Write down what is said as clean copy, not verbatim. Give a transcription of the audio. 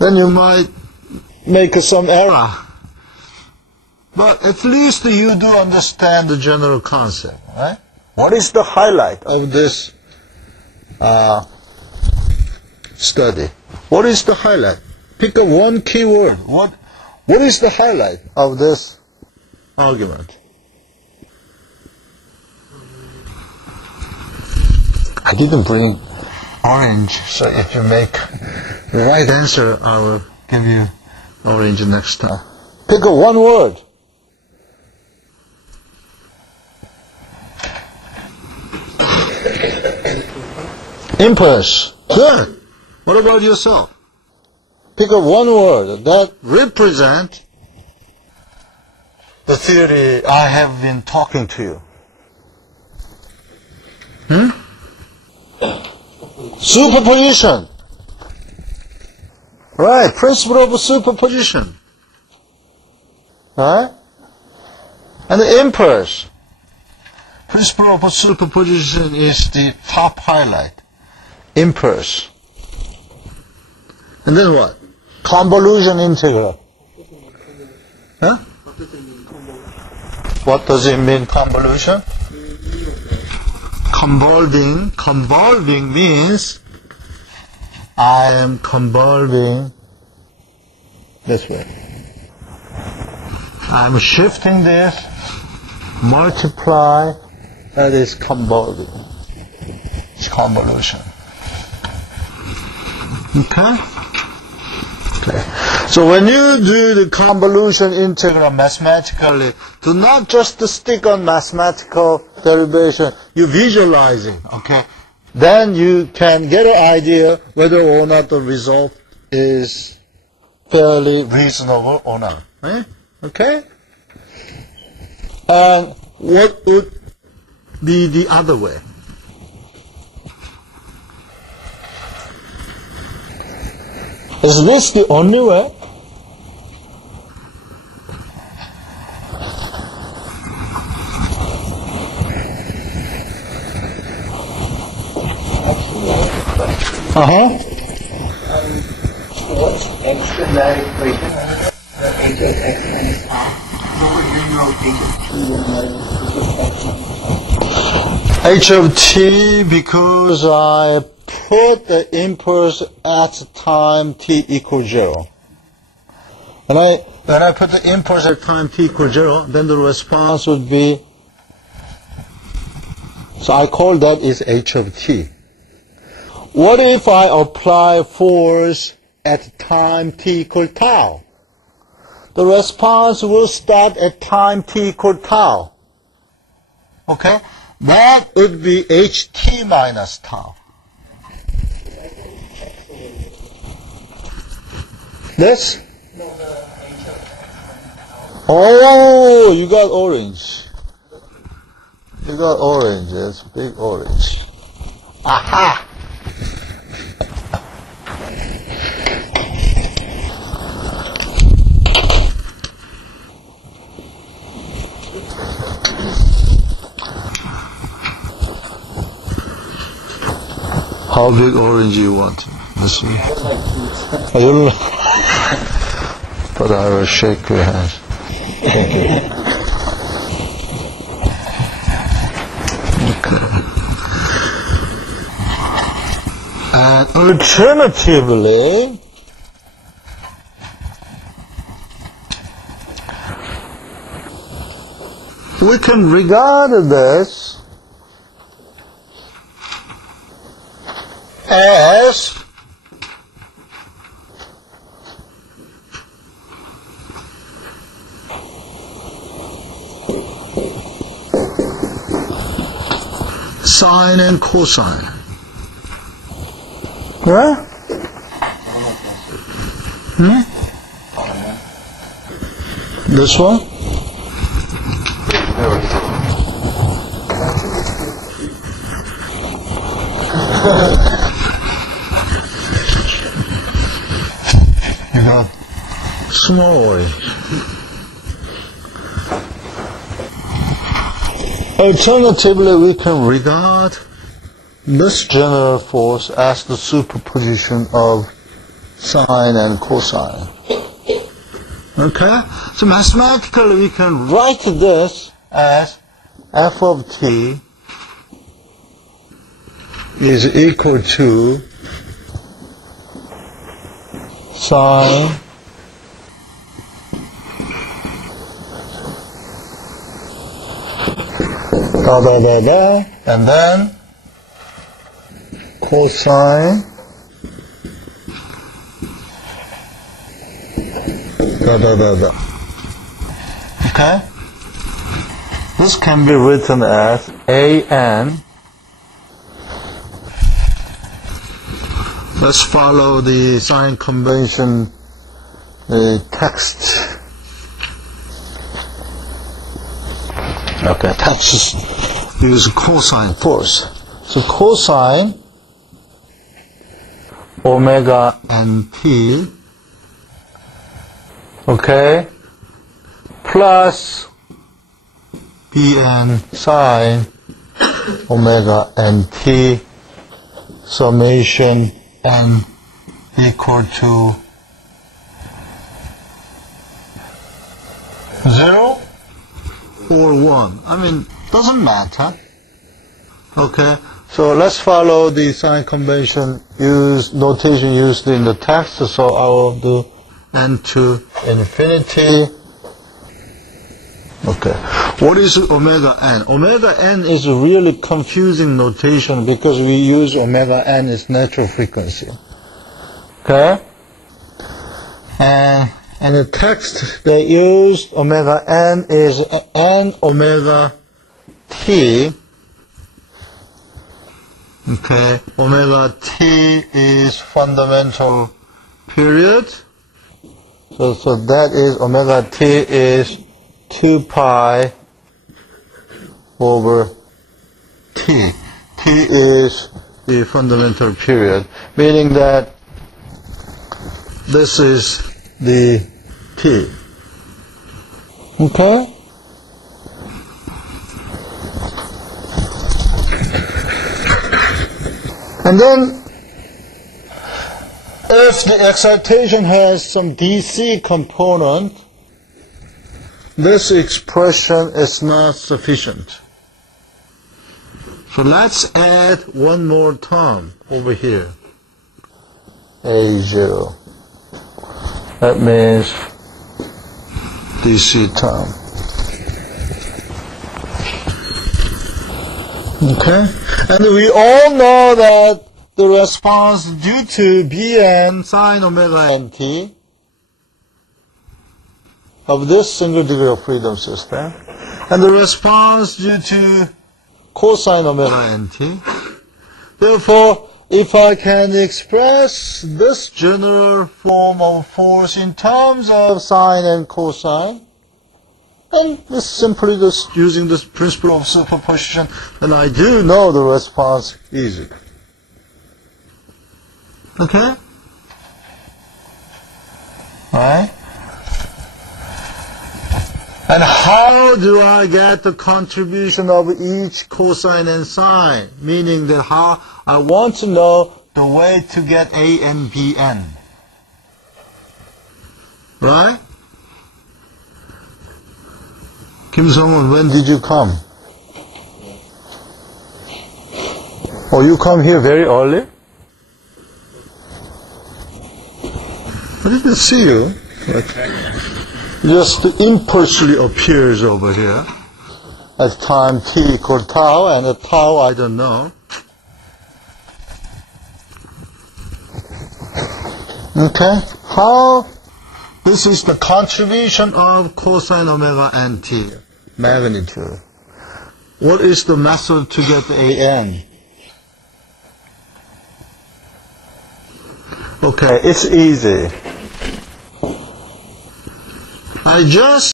then you might make some error. But at least you do understand the general concept, right? What is the highlight of this study? What is the highlight? Pick up one key word. What is the highlight of this argument? I didn't bring orange, so if you make the right answer, I will give you orange next time. Pick up one word. Impulse. Good. What about yourself? Pick up one word that represents the theory I have been talking to you. Superposition. Right, principle of superposition. Right? And the impulse. Principle of superposition is the top highlight. Impulse. And then what? Convolution integral. Huh? What does it mean, convolution? Convolving means I am convolving this way. I'm shifting this, multiply, that is convolving. It's convolution. Okay? So when you do the convolution integral mathematically, do not just stick on mathematical derivation, you visualize it, okay? Then you can get an idea whether or not the result is fairly reasonable or not. Right? Okay? And what would be the other way? Is this the only way? What's x in that equation? That h of x minus half. What would bring out h of t and h of t? H of t, because I put the impulse at time t equals 0. When I put the impulse at time t equals 0, then the response would be, so I call that is h of t. What if I apply force at time t equals tau? The response will start at time t equals tau. Okay? That would be ht minus tau. This? Oh, you got orange. You got orange. It's big orange. Aha! How big orange you want? Let's see. But I will shake your hand. Thank you. Okay. And alternatively, we can regard this as sine and cosine. Right? This one? You got small orange. Alternatively, we can regard this general force as the superposition of sine and cosine. Okay? So mathematically we can write this as f of t is equal to sine da da da da, and then cosine da da da da. Okay? This can be written as an. Let's follow the sign convention text. Okay, text use cosine first. So cosine omega nt, okay, plus bn sine omega nt summation n equal to 0 or 1. I mean, doesn't matter. Okay, so let's follow the sign convention notation used in the text. So I will do n to infinity. Okay, what is omega n? Omega n is a really confusing notation because we use omega n as natural frequency. Okay, and in the text they used omega n is n omega t. Okay, omega t is fundamental period. So that is omega t is 2 pi over t. T is the fundamental period, meaning that this is the t. Okay? And then if the excitation has some DC component, this expression is not sufficient. So let's add one more term over here. A0. That means DC term. Okay? And we all know that the response due to Bn sine omega nt of this single degree of freedom system, and the response due to cosine omega nt. Therefore, if I can express this general form of force in terms of sine and cosine, and it's simply just using this principle of superposition, then I do know the response easily. Okay? Alright? And how do I get the contribution of each cosine and sine? Meaning that how I want to know the way to get A and Bn. Right? Kim Sung-won, when did you come? Oh, you come here very early? I didn't see you. Just impulsively appears over here at time t equal tau, and at tau I don't know. Okay, how? This is the contribution of cosine omega nt, magnitude. What is the method to get an? Okay, it's easy. I just